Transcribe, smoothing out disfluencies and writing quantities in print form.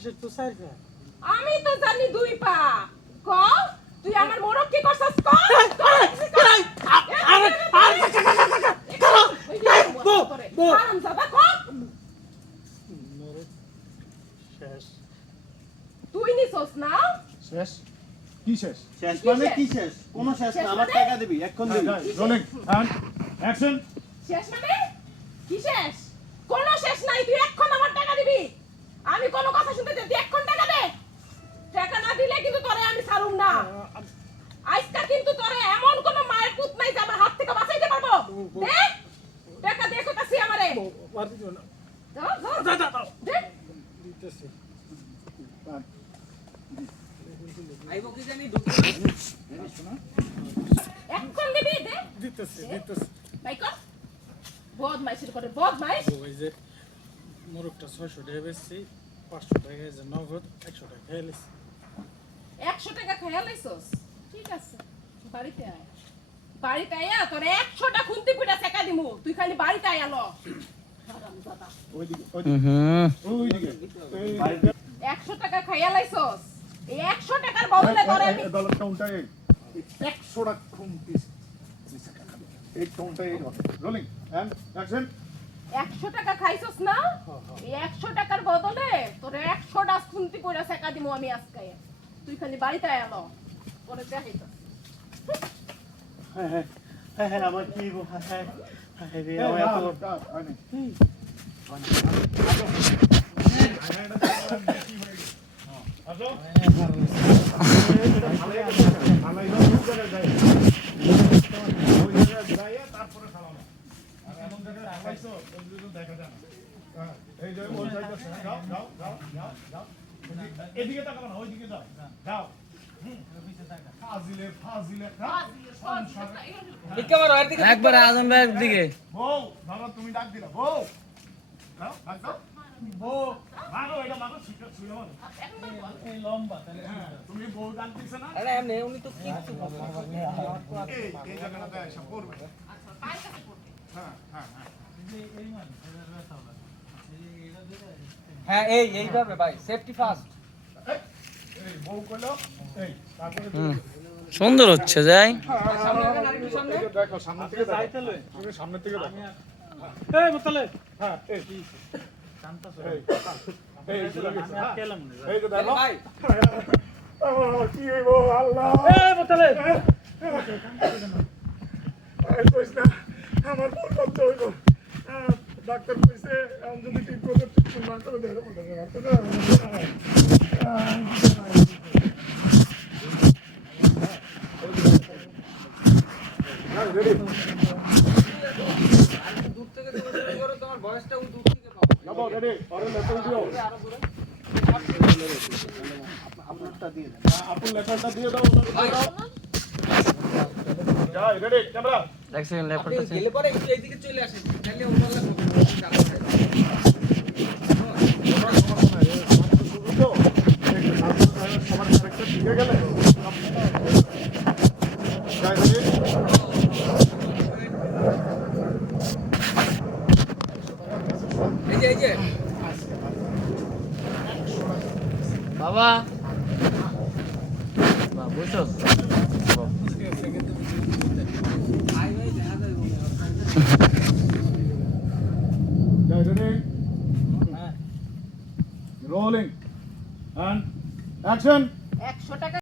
মানুষের তো চার পা। আমি তো জানি দুই পা। ক তুই আমার মোরক কি করছস ক? হারামজাদা ক। মোরে শেষ। তুই নিছস না? শেষ কি শেষ? শেষ মানে কি শেষ? কোন শেষ না, আমার টাকা দিবি, এখন দিবি। Rolling and action. শেষ মানে কি শেষ? কোন শেষ নাই, তুই এক্ষণ আমার টাকা দিবি। আমি কোন কথা শুনতে চাই, তুই এক্ষণ টাকা দে। টাকা না দিলে কিন্তু তোরে আমি ছাড়ুম না। আজকে কিন্তু তোরে এমন কোন মায়ের পুত নাই যে আমার হাত থেকে বাঁচাইতে পারবো। দে টাকা দে কইতাছি আমারে। মার দিও না। দাও দাও দে। দিতেছি। আইবো কি জানি ঢুকে এক্ষণ দিবি দে। দিতেছি। ভাই কর। বদমাইশি করে বদমাইশ। ওই যে মোরগটা 600 টাকা বেচছি, 500 টাকা যে নগদ, 100 টাকা খেয়েছি। 100 টাকা খাইয়া লাইছস? ঠিক আছে। বাড়িতে আয়। বাড়িতে আয়া তোরে 100টা খুন্তি পিঠা শেখা দিমু। তুই খালি বাড়িতে আয়া ল। হারামজাদা। ওইদিকে ওইদিকে 100 টাকা খাইয়া লাইছস? এই 100 টাকার বদলে তোরে আমি ডলার কাউন্টার 100 টাকা খুন্তিস। এই কাউন্টার রোলিং এন্ড অ্যাকশন। 100 টাকা খাইছস না? এই 100 টাকার বদলে তোরে 100টা খুন্তি কইরা শেখা দিমু আমি আজকে। তুই খালি বাড়িতে আয়া ল। পরে দেখাইতাছি। হ্যাঁ, আমার কি হইবো? হ্যাঁ রে, আমার এত এদিকে তাকাবো না, ওইদিকে যাও যাও। ফাজিলে একবার আজম ভাইয়ের দিকে বউ ধরো, তুমি ডাক দিলা বউ। দাও ডাক দাও বউ। মারো এটা, মারো ছুঁয়ে মারো। এই লম্বা তাহলে হ্যাঁ, তুমি বউ ডাক দিছ না? আরে এমনি উনি তো কিচ্ছু এই জায়গাটাতে এসে পড়বে। আচ্ছা, পায়ের কাছে পড়বে। হ্যাঁ। এই মানে এটা ব্যথা হবে। এটা দিলে হ্যাঁ এইভাবে ভাই সেফটি ফার্স্ট এই বউ কইলো এই তারপরে সুন্দর হচ্ছে যাই দেখো সামনে থেকে দেখো, তুমি সামনে থেকে দেখো। এই বোতলে হ্যাঁ এই শান্ত এই চলে গেছে, হ্যাঁ। কেলাম এই যে দেখো ভাই কি হইবো আল্লাহ। এই বোতলে এই কইছ না আমার বউ কত হইবো। ডাক্তার কইছে আমি যদি ঠিক করে ঠিক না করে দেব দূর থেকে তুমি শুরু করো, তোমার বয়সটাও দূর থেকে পাবো। যাবো রেডি আরে লেটার দিও। আরো দূরে আপনারটা দিয়ে দেন। আপন লেটারটা দিয়ে দাও, ওনাকে দাও। যাই রেডি ক্যামেরা। এক সেকেন্ড আপনি ল্যাপটপটা গেলে পরে একটু এইদিকে চলে আসেন, তাহলে ওনার লাগবে সবার ক্যারেক্টার ঠিক গেলে যাই রেডি। এই যে বাবা বুঝছো ভাই দেখা যায় যাই রেডি রোলিং এন্ড অ্যাকশন। 100 টাকা